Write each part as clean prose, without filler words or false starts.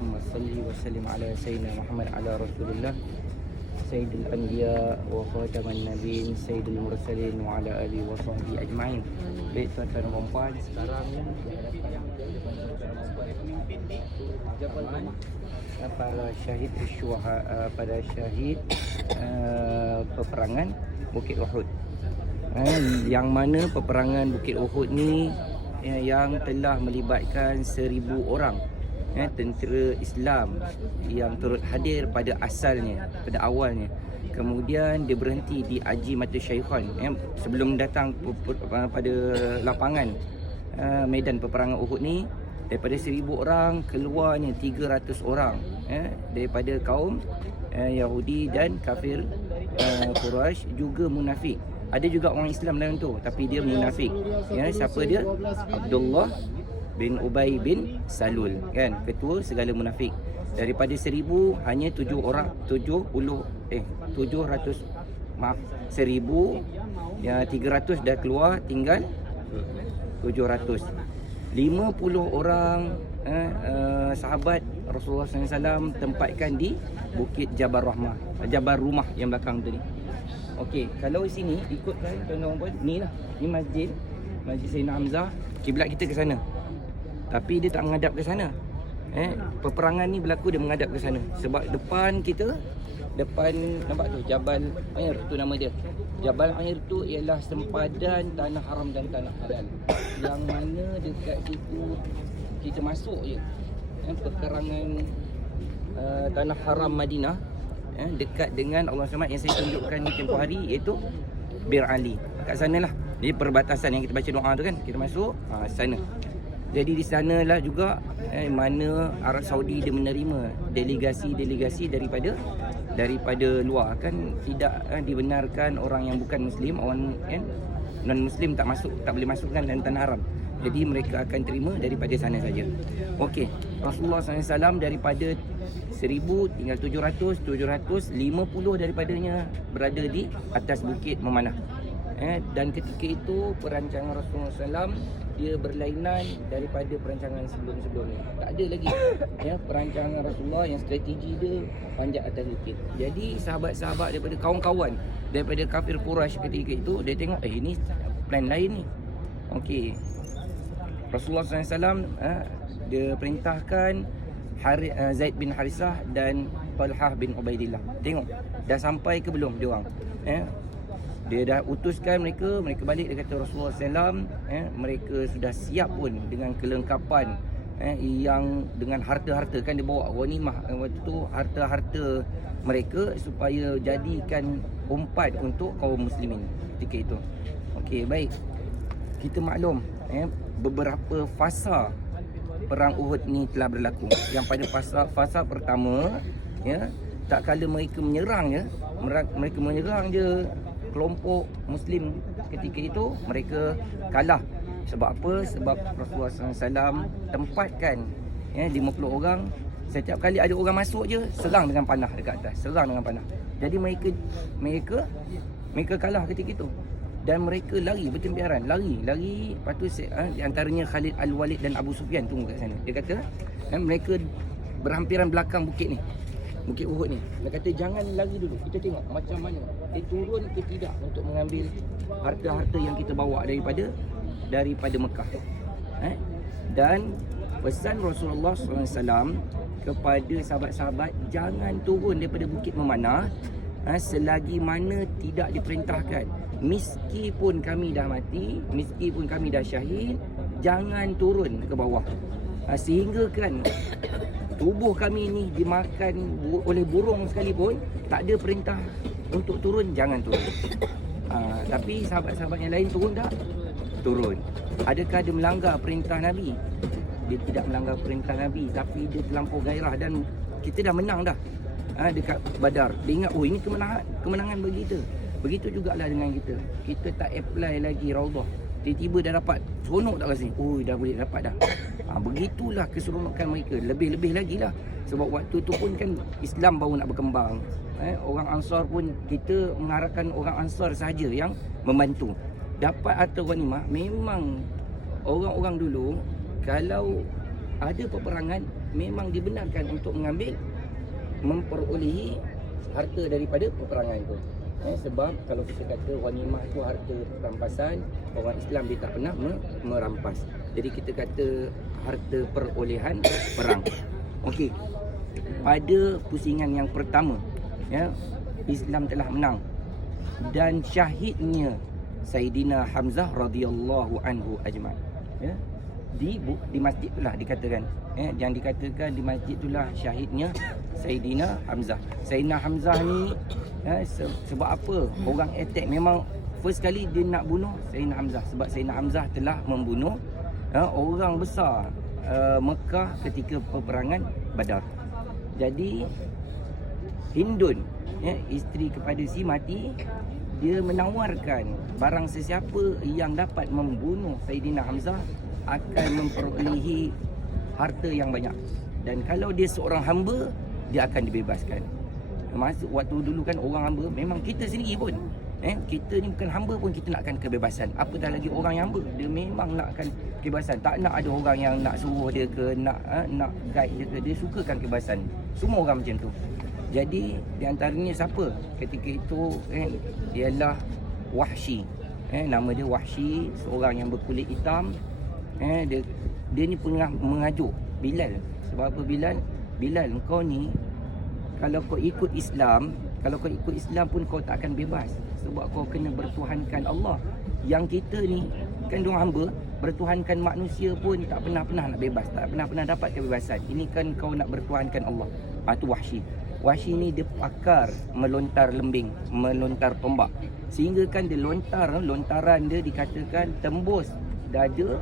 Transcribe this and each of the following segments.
اللهم صل وسلم على سيدنا محمد على رسول الله سيد الأنبياء وخاتم النبيين سيد المرسلين وعلى آله وصحبه أجمعين. Baik tuan-tuan dan puan, sekarang para syahid pada syahid peperangan Bukit Uhud. Yang mana peperangan Bukit Uhud ni yang telah melibatkan 1,000 orang tentera Islam yang turut hadir pada asalnya, pada awalnya. Kemudian dia berhenti di Haji Mata Syaikhan sebelum datang pada lapangan medan peperangan Uhud ni. Daripada 1,000 orang keluarnya 300 orang daripada kaum Yahudi dan kafir Quraisy, juga munafik. Ada juga orang Islam dalam tu tapi dia munafik. Siapa dia? Abdullah bin Ubay bin Salul, kan, ketua segala munafik. Daripada 1,000 hanya 1,000 300 dah keluar, tinggal 700. 50 orang sahabat Rasulullah SAW tempatkan di Bukit Jabal Rumah yang belakang tu ni. Okey, kalau di sini ikutkan tuan-tuan pun, ni lah, ni masjid Sayyidina Hamzah. Kiblat kita ke sana, tapi dia tak menghadap ke sana. Peperangan ni berlaku dia menghadap ke sana. Sebab depan kita, nampak tu Jabal Air, tu nama dia. Jabal Air tu ialah sempadan tanah haram dan tanah halal, yang mana dekat situ kita masuk je. Peperangan tanah haram Madinah dekat dengan Allah SWT yang saya tunjukkan di tempoh hari, iaitu Bir Ali. Kat sana lah, jadi perbatasan yang kita baca doa tu kan, kita masuk sana. Jadi di sanalah juga mana Arab Saudi dia menerima delegasi daripada luar, kan tidak dibenarkan orang yang bukan Muslim, orang non Muslim tak boleh masukkan dalam tanah haram. Jadi mereka akan terima daripada sana saja. Okey, Rasulullah SAW daripada 1,000 tinggal 700, 50 daripadanya berada di atas bukit memanah. Dan ketika itu perancangan Rasulullah SAW dia berlainan daripada perancangan sebelum-sebelumnya. Tak ada lagi perancangan Rasulullah yang strategi dia panjat atas bukit. Jadi sahabat-sahabat daripada kawan-kawan daripada kafir Quraisy ketika itu, dia tengok ini plan lain ni. Okey, Rasulullah SAW dia perintahkan Zaid bin Harisah dan Talhah bin Ubaidillah. Tengok dah sampai ke belum dia orang. Dia dah utuskan mereka balik. Dia kata Rasulullah SAW mereka sudah siap pun dengan kelengkapan yang dengan harta-harta, kan dia bawa ghanimah waktu tu, harta-harta mereka supaya jadikan umpat untuk kaum muslimin ketika itu. Okey, baik. Kita maklum beberapa fasa perang Uhud ni telah berlaku. Yang pada fasa pertama, tak kala mereka menyerang je kelompok Muslim ketika itu, mereka kalah. Sebab apa? Sebab Rasulullah SAW tempatkan 50 orang. Setiap kali ada orang masuk je, serang dengan panah dekat atas, Jadi mereka kalah ketika itu. Dan mereka lari bertempiaran, lari. Lepas tu di antaranya Khalid Al-Walid dan Abu Sufyan tunggu kat sana. Dia kata mereka berhampiran belakang bukit ni, Bukit Uhud ni. Dia kata jangan lari dulu, kita tengok macam mana dia turun ke tidak untuk mengambil harta-harta yang kita bawa daripada Mekah. Dan pesan Rasulullah SAW kepada sahabat-sahabat, jangan turun daripada bukit memanah selagi mana tidak diperintahkan. Meskipun kami dah mati, meskipun kami dah syahid, jangan turun ke bawah. Sehingga kan tubuh kami ni dimakan oleh burung sekalipun, tak ada perintah untuk turun, jangan turun. Tapi sahabat-sahabat yang lain turun tak? Turun. Adakah dia melanggar perintah Nabi? Dia tidak melanggar perintah Nabi, tapi dia terlampau gairah. Dan kita dah menang dah dekat Badar. Dia ingat, ini kemenangan bagi kita. Begitu jugalah dengan kita. Kita tak apply lagi Raudhah, tiba-tiba dah dapat, seronok tak rasa? Dah boleh dapat dah. Begitulah keseronokan mereka. Lebih-lebih lagi lah. Sebab waktu tu pun kan Islam baru nak berkembang. Orang Ansar pun, kita mengharapkan orang Ansar sahaja yang membantu. Dapat harta ghanimah, memang orang-orang dulu kalau ada peperangan, memang dibenarkan untuk memperolehi harta daripada peperangan tu. Sebab kalau kita kata ghanimah tu harta rampasan, orang Islam dia tak pernah merampas. Jadi kita kata harta perolehan perang. Okey. Pada pusingan yang pertama, Islam telah menang dan syahidnya Saidina Hamzah radhiyallahu anhu ajma'in. Di masjid itulah dikatakan, yang dikatakan di masjid itulah syahidnya Saidina Hamzah. Saidina Hamzah ni sebab apa orang attack? Memang first kali dia nak bunuh Saidina Hamzah sebab Saidina Hamzah telah membunuh orang besar Mekah ketika peperangan Badar. Jadi Hindun, isteri kepada si mati, dia menawarkan barang sesiapa yang dapat membunuh Saidina Hamzah akan memperolehi harta yang banyak, dan kalau dia seorang hamba dia akan dibebaskan. Maksud waktu dulu kan orang hamba, memang kita sendiri pun kita ni bukan hamba pun kita nakkan kebebasan, apatah lagi orang yang hamba, dia memang nakkan kebebasan. Tak nak ada orang yang nak suruh dia ke, nak guide dia ke, dia sukakan kebebasan. Semua orang macam tu. Jadi di antaranya siapa ketika itu ialah Wahsy. Nama dia Wahsy, seorang yang berkulit hitam. Dia ni pernah mengajuk Bilal. Sebab apa Bilal? Bilal, kau ni kalau kau ikut Islam pun kau tak akan bebas, sebab kau kena bertuhankan Allah. Yang kita ni kan dong hamba, bertuhankan manusia pun tak pernah nak bebas, tak pernah dapat kebebasan. Ini kan kau nak bertuhankan Allah. Tu Wahsy. Wahsy ni dia pakar melontar lembing, melontar tombak, sehingga kan dia lontaran dia dikatakan tembus dada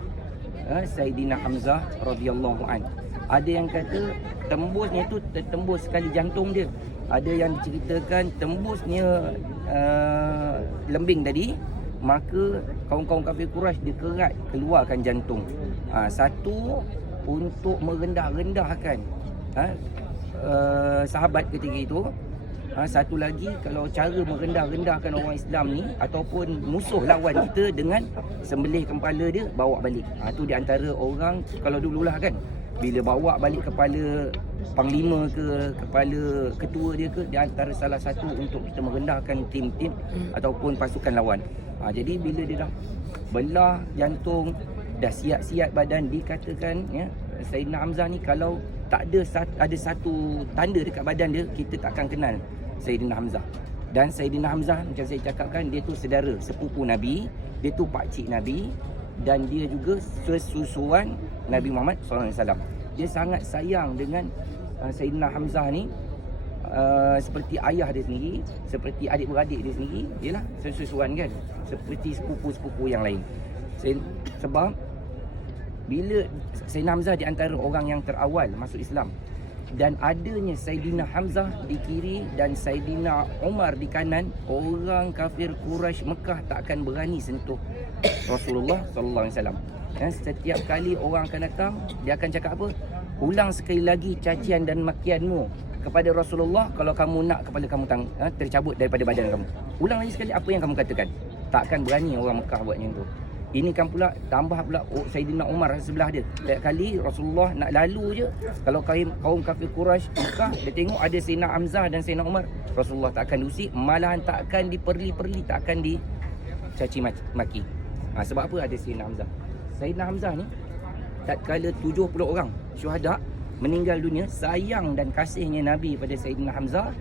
Saidina Hamzah radhiyallahu an. Ada yang kata tembusnya tu tertembus sekali jantung dia. Ada yang diceritakan tembusnya lembing tadi, maka kaum-kaum kafir Quraisy dia kerat keluarkan jantung. Satu untuk merendah-rendahkan sahabat ketika itu. Satu lagi, kalau cara merendah-rendahkan orang Islam ni ataupun musuh lawan kita dengan sembelih kepala dia, bawa balik. Tu di antara orang, kalau dululah kan, bila bawa balik kepala panglima ke, kepala ketua dia ke, di antara salah satu untuk kita merendahkan tim-tim ataupun pasukan lawan. Jadi bila dia dah belah jantung, dah siap-siap badan, dikatakan Saidina Hamzah ni kalau tak ada satu tanda dekat badan dia, kita tak akan kenal Saidina Hamzah. Dan Saidina Hamzah, macam saya cakapkan, dia tu saudara sepupu Nabi, dia tu pakcik Nabi, dan dia juga sesusuan Nabi Muhammad SAW. Dia sangat sayang dengan Saidina Hamzah ni, seperti ayah dia sendiri, seperti adik-beradik dia sendiri. Yalah, sesusuan kan, seperti sepupu-sepupu yang lain. Sebab bila Saidina Hamzah di antara orang yang terawal masuk Islam, dan adanya Saidina Hamzah di kiri dan Saidina Umar di kanan, orang kafir Quraisy Mekah tak akan berani sentuh Rasulullah sallallahu alaihi wasallam. Setiap kali orang akan datang, dia akan cakap apa? Ulang sekali lagi cacian dan makianmu kepada Rasulullah. Kalau kamu nak kepala kamu tercabut daripada badan kamu, ulang lagi sekali apa yang kamu katakan. Tak akan berani orang Mekah buat macam tu. Ini kan pula tambah pula Saidina Umar sebelah dia. Setiap kali Rasulullah nak lalu je, kalau kaum kafir Quraisy Mekah dia tengok ada Saidina Hamzah dan Saidina Umar, Rasulullah tak akan diusik, malahan tak akan diperli-perli, tak akan dicaci maki. Sebab apa ada Saidina Hamzah? Saidina Hamzah ni tatkala 70 orang syuhada meninggal dunia, sayang dan kasihnya Nabi pada Saidina Hamzah,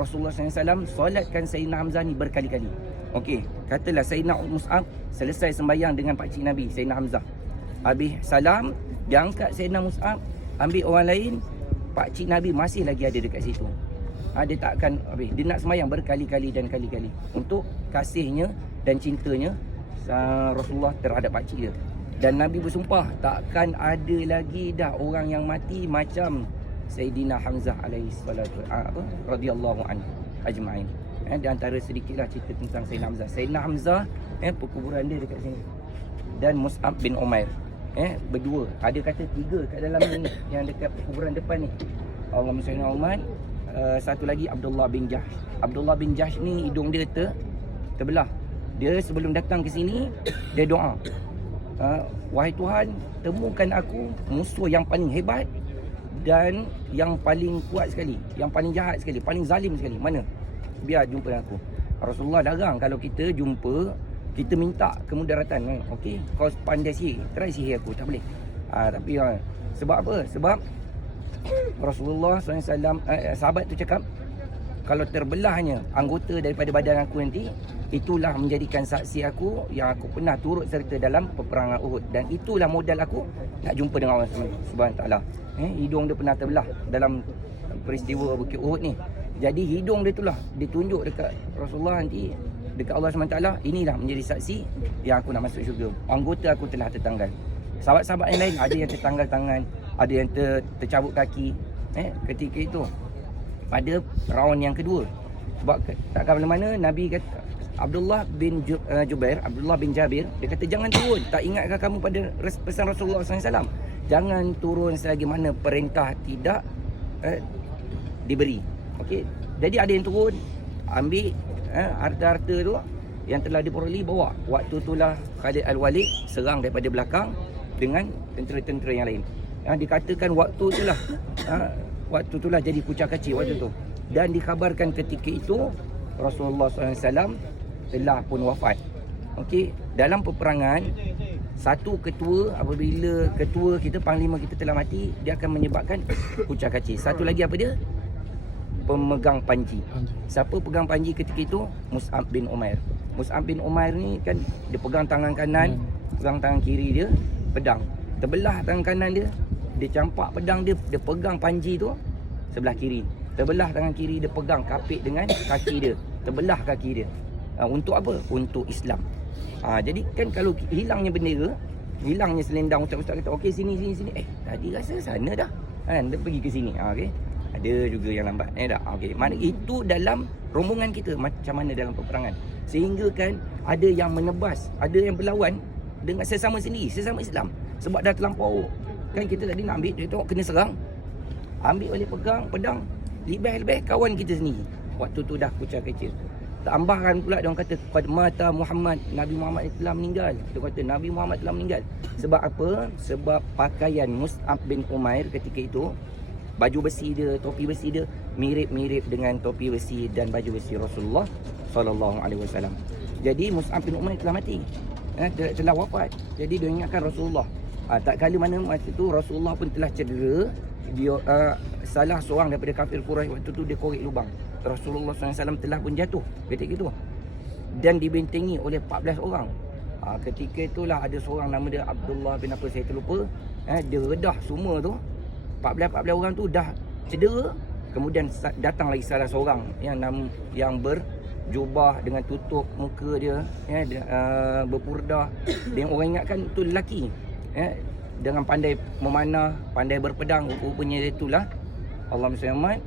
Rasulullah SAW solatkan Saidina Hamzah ni berkali-kali. Okey, katalah Saidina Mus'ab selesai sembahyang dengan pakcik Nabi Saidina Hamzah, habis salam, dia angkat Saidina Mus'ab, ambil orang lain, pakcik Nabi masih lagi ada dekat situ. Dia tak akan habis, dia nak sembahyang berkali-kali dan kali-kali untuk kasihnya dan cintanya Rasulullah terhadap pakcik dia. Dan Nabi bersumpah takkan ada lagi dah orang yang mati macam Saidina Hamzah alaihi salatu radhiyallahu anhu ajma'in. Di antara sedikitlah cerita tentang Saidina Hamzah. Saidina Hamzah perkuburan dia dekat sini, dan Mus'ab bin Umair berdua, ada kata tiga kat dalam ni yang dekat perkuburan depan ni. Allahumma salli ala Muhammad. Satu lagi Abdullah bin Jahsh. Abdullah bin Jahsh ni hidung dia terbelah. Dia sebelum datang ke sini dia doa, wahai Tuhan, temukan aku musuh yang paling hebat dan yang paling kuat sekali, yang paling jahat sekali, paling zalim sekali. Mana? Biar jumpa dengan aku. Rasulullah larang kalau kita jumpa, kita minta kemudaratan. Okey, kau pandai sihir, try sihir aku. Tak boleh. Tapi sebab apa? Sebab Rasulullah SAW, sahabat tu cakap, kalau terbelahnya anggota daripada badan aku nanti, itulah menjadikan saksi aku yang aku pernah turut serta dalam peperangan Uhud. Dan itulah modal aku nak jumpa dengan Allah Subhanahu Taala. Hidung dia pernah terbelah dalam peristiwa Bukit Uhud ni. Jadi hidung dia itulah ditunjuk dekat Rasulullah nanti, dekat Allah Subhanahu Taala, inilah menjadi saksi yang aku nak masuk syurga. Anggota aku telah tertanggal. Sahabat-sahabat yang lain ada yang tertanggal tangan, ada yang tercabut kaki. Ketika itu pada round yang kedua. Sebab takkan mana-mana Nabi kata, Abdullah bin Jubair, Abdullah bin Jabir, dia kata jangan turun. Tak ingatkah kamu pada pesan Rasulullah SAW? Jangan turun selagi mana perintah tidak diberi. Okey. Jadi ada yang turun, ambil harta-harta tu yang telah diperolehi, bawa. Waktu itulah Khalid Al-Walid serang daripada belakang dengan tentera-tentera yang lain. Dikatakan waktu itulah jadi kucak kacir waktu tu. Dan dikhabarkan ketika itu Rasulullah SAW telah pun wafat. Okey, dalam peperangan, satu ketua, apabila ketua kita, panglima kita telah mati, dia akan menyebabkan kucak kacir. Satu lagi apa dia? Pemegang panji. Siapa pegang panji ketika itu? Mus'ab bin Umair. Mus'ab bin Umair ni kan, dia pegang tangan kanan, pegang tangan kiri dia pedang. Terbelah tangan kanan dia, dia campak pedang dia, dia pegang panji tu sebelah kiri. Terbelah tangan kiri, dia pegang kapit dengan kaki dia, terbelah kaki dia. Untuk apa? Untuk Islam. Jadi kan kalau hilangnya bendera, hilangnya selendang, ustaz-ustaz kata okey sini. Tadi rasa sana dah. Kan dia pergi ke sini. Okey. Ada juga yang lambat. Dah. Okey. Mana itu dalam rombongan kita, macam mana dalam peperangan. Sehingga kan ada yang menebas, ada yang berlawan dengan sesama sendiri, sesama Islam. Sebab dah terlampau. Kan kita tadi nak ambil, dia tengok kena serang. Ambil balik pegang pedang, lebih kawan kita sendiri. Waktu tu dah kucak kecil. Tambahkan pula dia orang kata qad mata Muhammad, Nabi Muhammad telah meninggal. Dia kata Nabi Muhammad telah meninggal. Sebab apa? Sebab pakaian Mus'ab bin Umair ketika itu, baju besi dia, topi besi dia mirip-mirip dengan topi besi dan baju besi Rasulullah sallallahu alaihi wasallam. Jadi Mus'ab bin Umair telah mati. Telah wafat. Jadi dia ingatkan Rasulullah. Tak kala mana masa tu Rasulullah pun telah cedera. Dia salah seorang daripada kafir Quraisy waktu tu dia korek lubang. Rasulullah SAW telah pun jatuh ketika itu dan dibentengi oleh 14 orang. Ketika itulah ada seorang nama dia Abdullah bin apa saya terlupa. Dia redah semua tu. 14 orang tu dah cedera. Kemudian datang lagi salah seorang yang berjubah dengan tutup muka dia, berpurdah. Dia orang ingatkan tu lelaki. Dengan pandai memanah, pandai berpedang, rupanya itulah Allahumma salli Muhammad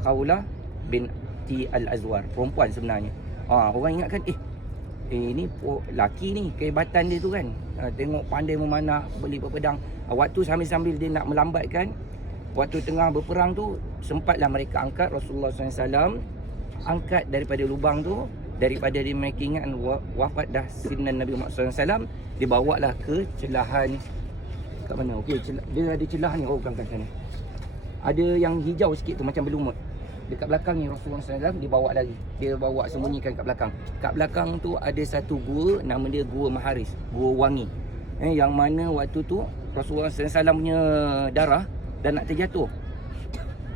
Khawlah binti Al-Azwar, perempuan sebenarnya. Orang ingatkan ini laki ni, kehebatan dia tu kan. Tengok pandai memanah, boleh berpedang. Waktu sambil-sambil dia nak melambatkan, waktu tengah berperang tu, sempatlah mereka angkat Rasulullah SAW, angkat daripada lubang tu, daripada dia mereka ingat wafat dah sinan Nabi Muhammad SAW, dibawalah ke celahan. Kat mana? Okey, dia ada celah ni. Bukan kat sana. Ada yang hijau sikit tu macam berlumut. Dekat belakang ni Rasulullah SAW dibawa lagi. Dia bawa sembunyikan kat belakang. Kat belakang tu ada satu gua, nama dia Gua Maharis, Gua Wangi. Yang mana waktu tu Rasulullah SAW punya darah dan nak terjatuh.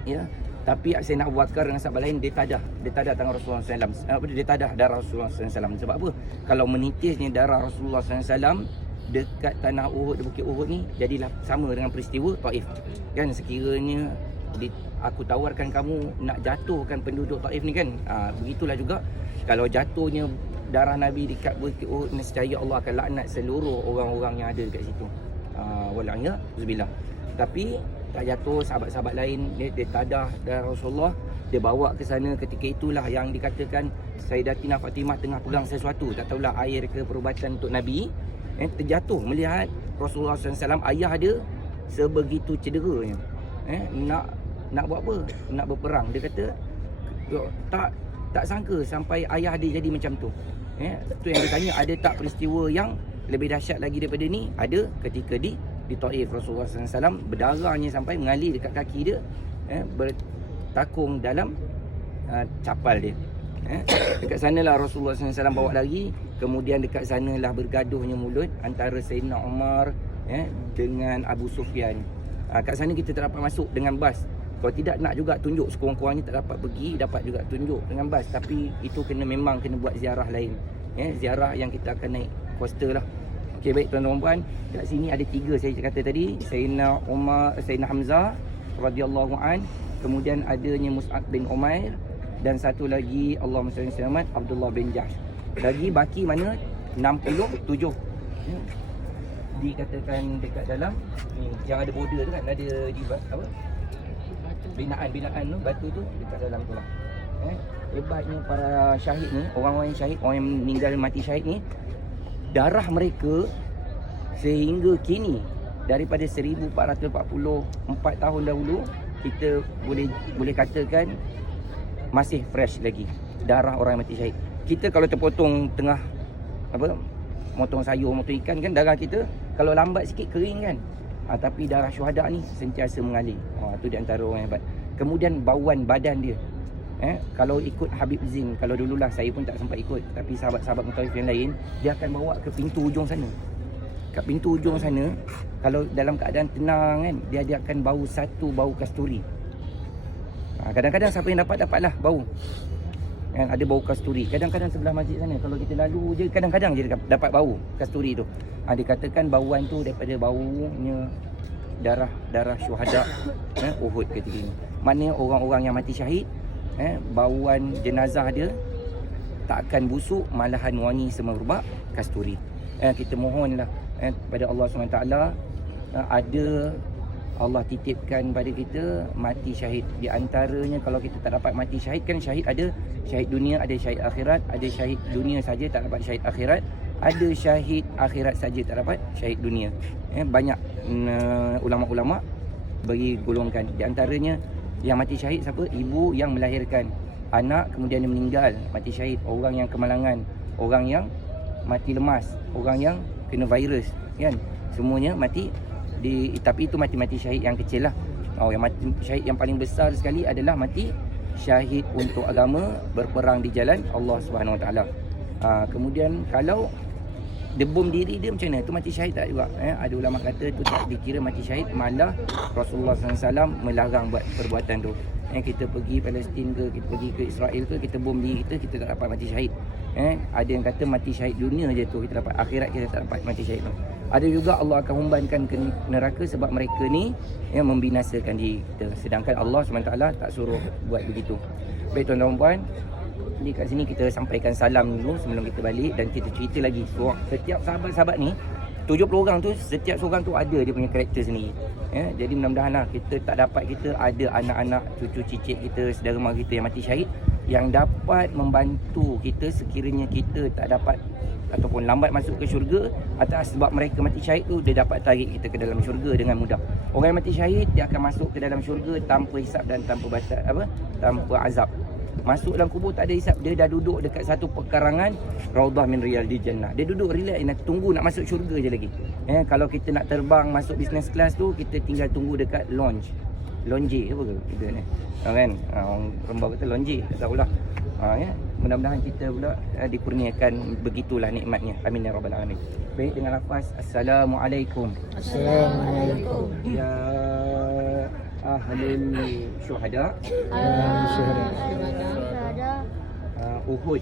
Ya. Tapi Sayyidina Abu Bakar dengan sahabat lain dia tadah tangan Rasulullah SAW. Dia tadah darah Rasulullah SAW. Sebab apa? Kalau menitisnya darah Rasulullah SAW dekat tanah Uhud, di Bukit Uhud ni, jadilah sama dengan peristiwa Taif. Kan sekiranya aku tawarkan kamu nak jatuhkan penduduk Taif ni kan, begitulah juga kalau jatuhnya darah Nabi dekat Bukit Uhud, nescaya Allah akan laknat seluruh orang-orang yang ada dekat situ. Wala'iyahzubillah. Tapi tak jatuh, sahabat-sahabat lain dia tadah darah Rasulullah, dia bawa ke sana. Ketika itulah yang dikatakan Sayyidatina Fatimah tengah pegang sesuatu, tak tahulah air ke perubatan untuk Nabi, terjatuh melihat Rasulullah SAW, ayah dia sebegitu cederanya, nak buat apa? Nak berperang. Dia kata tak sangka sampai ayah dia jadi macam tu. Tu yang dia tanya, ada tak peristiwa yang lebih dahsyat lagi daripada ni ada ketika di Taif. Rasulullah SAW berdarahnya sampai mengalir dekat kaki dia, bertakung dalam capal dia. Dekat sanalah Rasulullah SAW bawa lagi. Kemudian dekat sanalah bergaduhnya mulut antara Sayyidina Umar dengan Abu Sufyan. Kat sana kita tak dapat masuk dengan bas. Kalau tidak nak juga tunjuk, sekurang-kurangnya tak dapat pergi, dapat juga tunjuk dengan bas. Tapi itu memang kena buat ziarah lain, ziarah yang kita akan naik coaster lah. Okey, baik tuan-tuan dan puan, kat sini ada 3 saya kata tadi. Sayyidina Umar, Sayyidina Hamzah radhiyallahu an, kemudian adanya Mus'ab bin Umair, dan satu lagi Allahumma salli ala Muhammad, Abdullah bin Jahsh. Lagi baki mana 67. Dikatakan dekat dalam ni, yang ada border tu kan, ada di apa? Binaan tu, batu tu dekat dalam tu lah. Hebatnya para syahid ni, orang-orang yang syahid, orang yang meninggal mati syahid ni, darah mereka sehingga kini daripada 1444 tahun dahulu, kita boleh katakan masih fresh lagi darah orang yang mati syahid. Kita kalau terpotong tengah motong sayur, motong ikan kan, darah kita kalau lambat sikit kering kan. Tapi darah syuhada ni sentiasa mengalir. Itu di antara orang yang hebat. Kemudian bauan badan dia, kalau ikut Habib Zin, kalau dululah saya pun tak sempat ikut, tapi sahabat-sahabat mutaif yang lain, dia akan bawa ke pintu ujung sana. Kat pintu ujung sana, kalau dalam keadaan tenang kan, dia akan bau satu bau kasturi. Kadang-kadang siapa yang dapatlah bau. Ada bau kasturi. Kadang-kadang sebelah masjid sana, kalau kita lalu je, kadang-kadang je dapat bau kasturi tu. Dikatakan bauan tu daripada baunya darah syuhada Uhud ketika ini. Maknanya orang-orang yang mati syahid, bauan jenazah dia tak akan busuk, malahan wangi semerbak kasturi. Kita mohonlah pada Allah SWT, ada Allah titipkan pada kita mati syahid. Di antaranya kalau kita tak dapat mati syahid, kan syahid ada syahid dunia, ada syahid akhirat. Ada syahid dunia saja tak dapat syahid akhirat, ada syahid akhirat saja tak dapat syahid dunia. Banyak ulama-ulama bagi golongkan. Di antaranya yang mati syahid siapa? Ibu yang melahirkan anak kemudian dia meninggal, mati syahid. Orang yang kemalangan, orang yang mati lemas, orang yang kena virus kan, semuanya mati. Tapi itu mati syahid yang kecil lah. Yang mati syahid yang paling besar sekali adalah mati syahid untuk agama, berperang di jalan Allah Subhanahu Wa Taala. Kemudian kalau dia bom diri dia macam mana? Itu mati syahid tak juga? Ada ulama kata itu tak dikira mati syahid, malah Rasulullah SAW melarang buat perbuatan tu. Kita pergi Palestin ke, kita pergi ke Israel ke, kita bom diri kita tak dapat mati syahid. Ada yang kata mati syahid dunia je tu kita dapat, akhirat kita tak dapat mati syahid tu. Ada juga Allah akan humbankan ke neraka sebab mereka ni yang membinasakan diri kita, sedangkan Allah SWT tak suruh buat begitu. Baik tuan-tuan dan puan, di kat sini kita sampaikan salam dulu sebelum kita balik, dan kita cerita lagi. So, setiap sahabat-sahabat ni 70 orang tu, setiap seorang tu ada dia punya karakter sendiri. Jadi mudah-mudahan lah kita tak dapat, kita ada anak-anak, cucu cicit kita, saudara mara kita yang mati syahid, yang dapat membantu kita sekiranya kita tak dapat ataupun lambat masuk ke syurga, atas sebab mereka mati syahid tu, dia dapat tarik kita ke dalam syurga dengan mudah. Orang yang mati syahid, dia akan masuk ke dalam syurga tanpa hisap dan tanpa batas, tanpa azab. Masuk dalam kubur tak ada hisap, dia dah duduk dekat satu pekarangan Raudhah min Riyadil Jannah. Dia duduk relax, nak tunggu nak masuk syurga je lagi. Kalau kita nak terbang masuk business class tu, kita tinggal tunggu dekat lounge apa ke kita ni, kan? Orang Rembau kata lounge, tak tahulah. Mudah-mudahan kita pula dikurniakan begitulah nikmatnya. Amin ya rabbal alamin. Baik, dengan lafaz Assalamualaikum. Assalamualaikum. Ya ahlul syuhada, Uhud.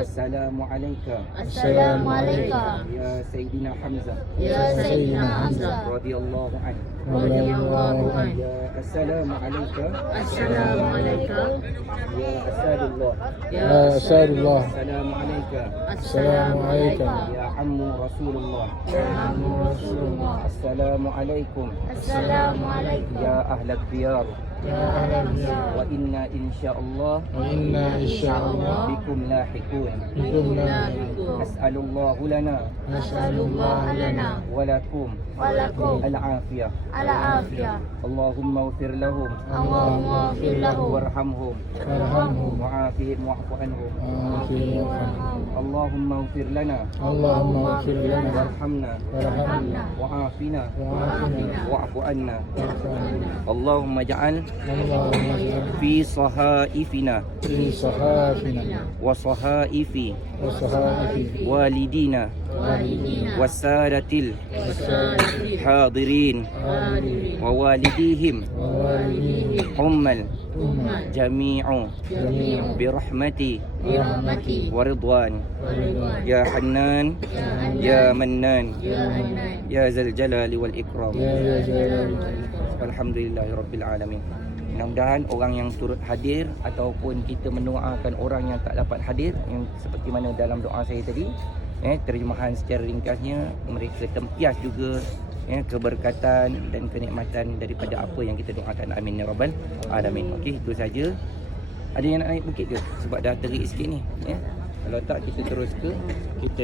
Assalamualaikum. Assalamualaikum. Ya Sayyidina Hamzah. Ya Sayyidina Hamzah. Radhiyallahu anhu. Radhiyallahu anhu. Ya Assalamualaikum. Assalamualaikum. Ya Asadullah. Ya Asadullah. Assalamualaikum. Assalamualaikum. Ya Ammu Rasulullah. Ya Ammu Rasulullah. Assalamualaikum. Assalamualaikum. Ya Ahlad Diyar. يا أهل البر وإنا إن شاء الله وإنا إن شاء الله بكم لاحقون بكم لاحقون أسأل الله لنا نسأل الله لنا ولكم ولكم العافية العافية اللهم اغفر لهم اللهم اغفر لهم وارحمهم وارحمهم وعافهم واعف عنهم وعافهم وارحمهم اللهم اغفر لنا اللهم اغفر لنا وارحمنا وارحمنا وعافنا وعافنا واعف عنا واعف عنا اللهم اجعل اللهم اجعل في صحائفنا في صحائفنا وصحائف وصحائف والدينا والدينا والسادة والسائر الحاضرين ووالديهم ووالديهم حمل ثم جميع جميع برحمتي برحمتي ورضوان ورضوان يا حنان يا منان يا حنان يا ذا الجلال والإكرام يا ذا الجلال Alhamdulillahirabbil alamin. Mudah-mudahan orang yang turut hadir ataupun kita mendoakan orang yang tak dapat hadir, yang seperti mana dalam doa saya tadi, terjemahan secara ringkasnya, mereka tempias juga keberkatan dan kenikmatan daripada apa yang kita doakan. Amin ya rabbal alamin. Okey, itu saja. Ada yang nak naik bukit ke? Sebab dah terik sikit ni, Kalau tak kita terus ke kita